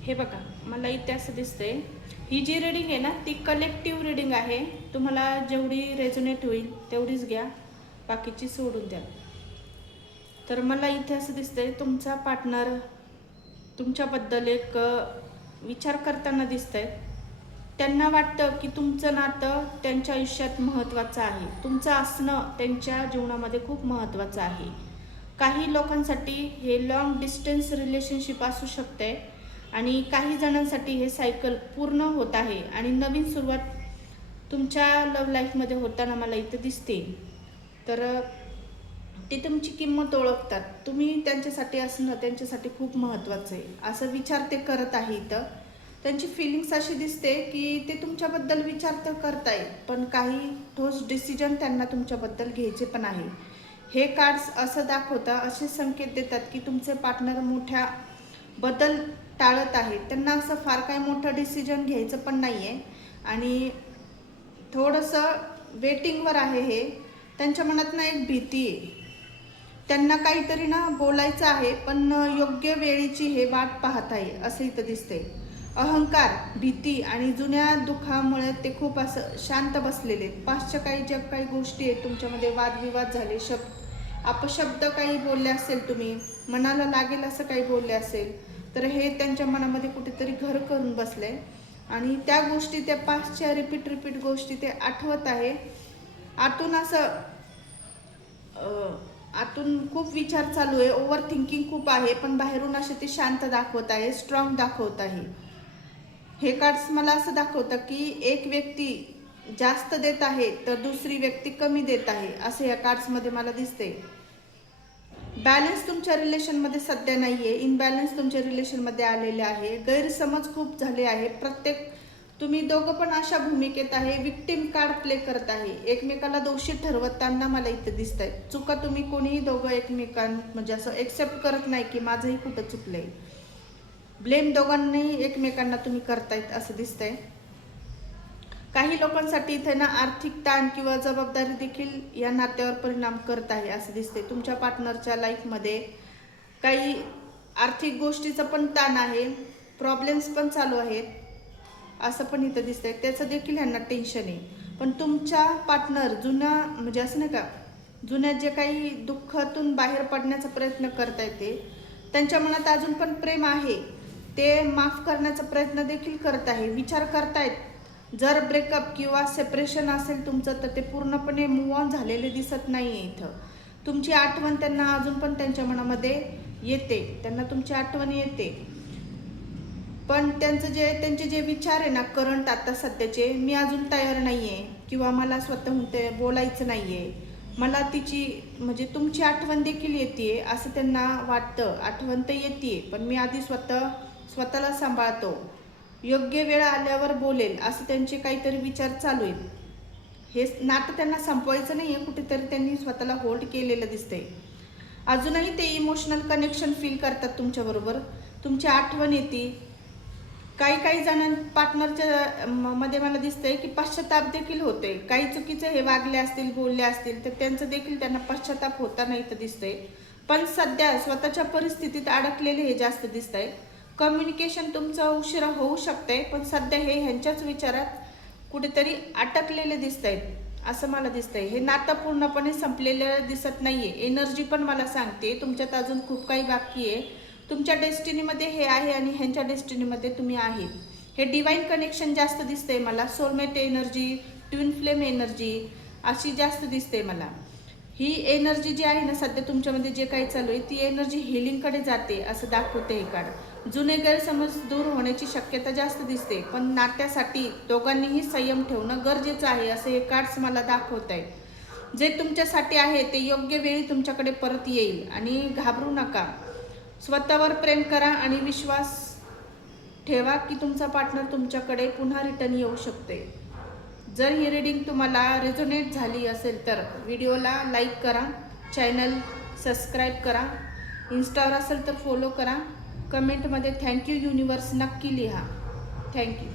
हे बघा, मला इथे असं दिसतंय, ही जी रीडिंग आहे ना ती कलेक्टिव्ह रीडिंग आहे. तुम्हाला जेवढी रेझोनेट होईल तेवढीच घ्या, बाकीची सोडून द्या. तर मला इथे असं दिसतंय, तुमचा पार्टनर तुमच्याबद्दल एक विचार करताना दिसतंय. त्यांना वाटतं की तुमचं नातं त्यांच्या आयुष्यात महत्त्वाचं आहे, तुमचं असणं त्यांच्या जीवनामध्ये खूप महत्त्वाचं आहे. काही लोकांसाठी हे लॉंग डिस्टन्स रिलेशनशिप असू शकते आणि काही जणांसाठी हे सायकल पूर्ण होत आहे आणि नवीन सुरुवात तुमच्या लव्ह लाईफमध्ये होताना मला इथं दिसते. तर ते तुमची किंमत ओळखतात, तुम्ही त्यांच्यासाठी असणं त्यांच्यासाठी खूप महत्त्वाचं आहे असं विचार ते करत आहे. इथं त्यांची फिलिंग्स अशी दिसते की ते तुमच्याबद्दल विचार तर करतायत, पण काही ठोस डिसिजन त्यांना तुमच्याबद्दल घ्यायचे पण आहे. हे कार्ड्स असं दाखवतात, असे संकेत देतात की तुमचे पार्टनर मोठ्या बदल टाळत आहेत. त्यांना असं फार काही मोठं डिसिजन घ्यायचं पण नाही आहे आणि थोडंसं वेटिंगवर आहे. हे त्यांच्या मनात ना एक भीती आहे, त्यांना काहीतरी ना बोलायचं आहे पण योग्य वेळेची हे वाट पाहत आहे असं इथं दिसते. अहंकार, भीती आणि जुन्या दुःखामुळे ते खूप असं शांत बसलेले. पाचच्या काही ज्या काही गोष्टी आहेत तुमच्यामध्ये, वादविवाद झाले, अपशब्द काही बोलले असेल, तुम्ही मनाला लागेल असं काही बोलले असेल, तर हे त्यांच्या मनामध्ये कुठेतरी घर करून बसले आणि त्या गोष्टी, त्या पाचच्या रिपीट गोष्टी ते आठवत आहे. आतून असं आतून खूप विचार चालू आहे, ओव्हर थिंकिंग खूप आहे, पण बाहेरून असे ते शांत दाखवत आहे, स्ट्रॉंग दाखवत आहे. हे कार्ड्स मला असं दाखवतं की एक व्यक्ती जास्त देत आहे तर दुसरी व्यक्ती कमी देत आहे असं या कार्ड्समध्ये मला दिसते. बॅलन्स तुमच्या रिलेशनमध्ये सध्या नाही आहे, इनबॅलन्स तुमच्या रिलेशनमध्ये आलेले आहे. गैरसमज खूप झाले आहे. तुम्ही दोघं पण अशा भूमिकेत आहे, विक्टिम कार्ड प्ले करत आहे, एकमेकाला दोषी ठरवताना मला इथं दिसत आहे. चुका तुम्ही कोणीही दोघं म्हणजे असं एक्सेप्ट करत नाही की माझंही कुठं चुकलंय. ब्लेम दोघांनाही एकमेकांना तुम्ही करतायत असं दिसतंय. काही लोकांसाठी इथे ना आर्थिक ताण किंवा जबाबदारी देखील या नात्यावर परिणाम करत आहे असं दिसते. तुमच्या पार्टनरच्या लाईफमध्ये काही आर्थिक गोष्टीचं पण ताण आहे, प्रॉब्लेम्स पण चालू आहेत असं पण इथं दिसतंय. त्याचं देखील ह्यांना टेन्शन आहे. पण तुमच्या पार्टनर जुन्या म्हणजे असं नाही का, जुन्या जे काही दुःखातून बाहेर पडण्याचा प्रयत्न करतायत, ते त्यांच्या मनात अजून पण प्रेम आहे, ते माफ करण्याचा प्रयत्न देखील करत आहे, विचार करतायत. जर ब्रेकअप किंवा सेपरेशन असेल तुमचं, तर ते पूर्णपणे मूव ऑन झालेले दिसत नाही आहे. इथं तुमची आठवण त्यांना अजून पण त्यांच्या मनामध्ये येते, त्यांना तुमची आठवण येते. पण त्यांचे जे विचार आहे ना करंट आता सध्याचे, मी अजून तयार नाही आहे किंवा मला स्वतःहून ते बोलायचं नाही आहे, मला तिची म्हणजे तुमची आठवण देखील येते असं त्यांना वाटतं. आठवण तर येते पण मी आधी स्वतःला सांभाळतो, योग्य वेळ आल्यावर बोलेल असं त्यांचे काहीतरी विचार चालू आहेत. हे नातं त्यांना संपवायचं नाही आहे, कुठेतरी त्यांनी स्वतःला होल्ड केलेलं दिसतंय. अजूनही ते इमोशनल कनेक्शन फील करतात तुमच्याबरोबर, तुमची आठवण येते. काही जणां पार्टनरच्या मध्ये मला दिसतंय की पश्चाताप देखील होते. काही चुकीचे हे वागले असतील, बोलले असतील, तर त्यांचं देखील त्यांना पश्चाताप होताना इथं दिसतंय. पण सध्या स्वतःच्या परिस्थितीत अडकलेले हे जास्त दिसतंय. कम्युनिकेशन तुमचं उशिरा होऊ शकतंय, पण सध्या हे ह्यांच्याच विचारात कुठेतरी अटकलेले दिसत आहेत असं मला दिसतंय. हे नातं पूर्णपणे संपलेलं दिसत नाहीये. एनर्जी पण मला सांगते तुमच्यात अजून खूप काही बाकी आहे. तुमच्या डेस्टिनीमध्ये हे आहे आणि ह्यांच्या डेस्टिनीमध्ये तुम्ही आहे. हे डिवाइन कनेक्शन जास्त दिसतंय मला. Soulmate energy, twin flame energy अशी जास्त दिसते मला. ही एनर्जी जी आहे ना सध्या तुमच्यामध्ये जे काही चालू आहे, ती एनर्जी हिलिंगकडे जाते असं दाखवते हे कार्ड. जुने गैरसमज दूर होण्याची शक्यता जास्त दिसते, पण नात्यासाठी दोघांनीही संयम ठेवणं गरजेचं आहे असं हे कार्ड्स मला दाखवत आहे. जे तुमच्यासाठी आहे ते योग्य वेळी तुमच्याकडे परत येईल आणि घाबरू नका. स्वतःवर प्रेम करा आणि विश्वास ठेवा की तुमचा पार्टनर तुमच्याकडे पुन्हा रिटर्न येऊ शकते. जर ही रीडिंग तुम्हाला रेझोनेट झाली असेल तर व्हिडिओला लाईक करा, चॅनल सबस्क्राईब करा, इन्स्टावर असेल तर फॉलो करा, कमेंटमध्ये थँक्यू युनिवर्स नक्की लिहा. थँक्यू.